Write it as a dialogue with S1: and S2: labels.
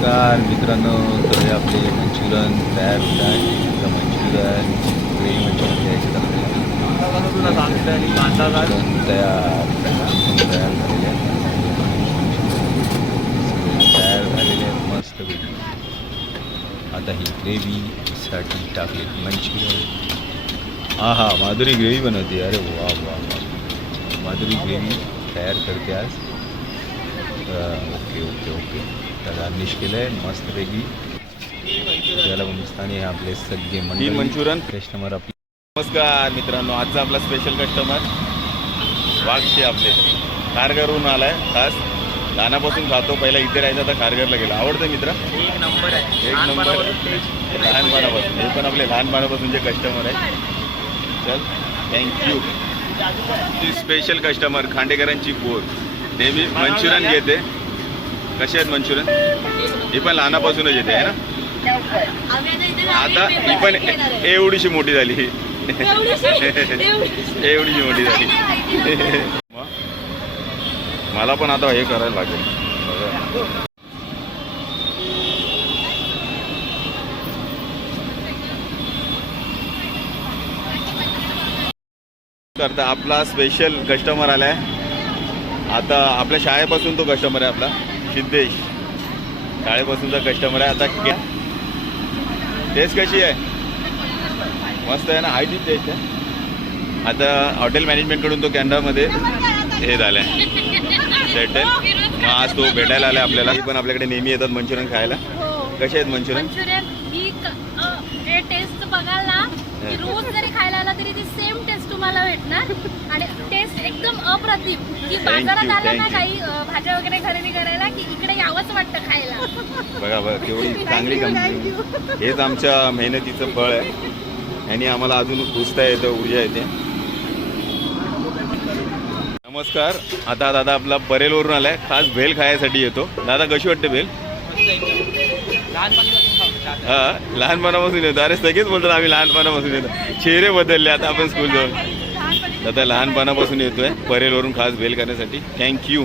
S1: नमस्कार मित्रांनो तर आपले मंचुरियन तयार होत आहे. तर मंचुरियन ग्रेव्ही मंचुरियन घ्यायचे तयार तयार झालेले आहेत तयार झालेले आहेत मस्त आता ही ग्रेव्हीसाठी टाकली मंचुरियन. हा हा माधुरी ग्रेव्ही बनवते. अरे वा वा वा. माधुरी ग्रेव्ही तयार करते आज. Okay okay okay. गार्निश केलं आहे मस्तपैकी त्याला हिंदुस्थानी हे आपले सगळे मंडळी.
S2: मंचुरियन.
S1: कस्टमर आपले.
S2: नमस्कार मित्रांनो आजचा आपला स्पेशल कस्टमर वाघशे आपले. खारघरहून आलाय खास. लहानापासून खातो पहिला इथे राहायचा आता खारघरला गेला. आवडतं मित्र?
S3: एक नंबर आहे.
S2: एक नंबर
S3: लहानपणापासून.
S2: लहानपणापासून. हे पण आपले लहानपणापासूनचे कस्टमर आहे. चल थँक्यू स्पेशल कस्टमर खांडेकरांची पोर. नेहमी मंचुरियन घेते. कसे आहेत मंचुरियन? ही पण लहानापासूनच येते आहे ना? आता ही पण एवढीशी मोठी झाली. एवढीशी मोठी झाली. मला पण आता हे करायला लागेल. करता आपला स्पेशल कस्टमर आलाय. आता आपल्या शाळेपासून तो कस्टमर आहे आपला. सिद्धेश. शाळेपासूनचा कस्टमर आहे. आता टेस्ट कशी आहे? मस्त आहे ना? हायची टेस्ट आहे. आता हॉटेल मॅनेजमेंटकडून तो कॅनडामध्ये हे झालाय. सेटल मग आज तो भेटायला आलाय आपल्याला. ही पण आपल्याकडे नेहमी येतात मंचुरियन खायला. कसे आहेत मंचुरियन?
S4: ही टेस्ट बघाल ना ती रोज जरी खायला आला तरी ती सेम टेस्ट तुम्हाला भेटणार. आणि टेस्ट एकदम अप्रतिम. की बाजारात आला ना. काही भाज्या वगैरे खरेदी करायला की इकडे यावंच वाटतं खायला?
S2: बघा बघा केवढी चांगली कंपनी हेच आमच्या मेहनतीचं फळ आहे. आणि आम्हाला अजून पुसता येतं ऊर्जा येते. नमस्कार. आता दादा आपला परेलवरून आलाय. खास भेल खायसाठी येतो. दादा कशी वाटते भेल. हा लहानपणापासून येतो. अरे सगळेच बोलतात आम्ही लहानपणापासून येतो. चेहरे बदलले आता आपण स्कूल जाऊन आता लहानपणापासून येतोय. परेलवरून खास भेल करण्यासाठी. थँक्यू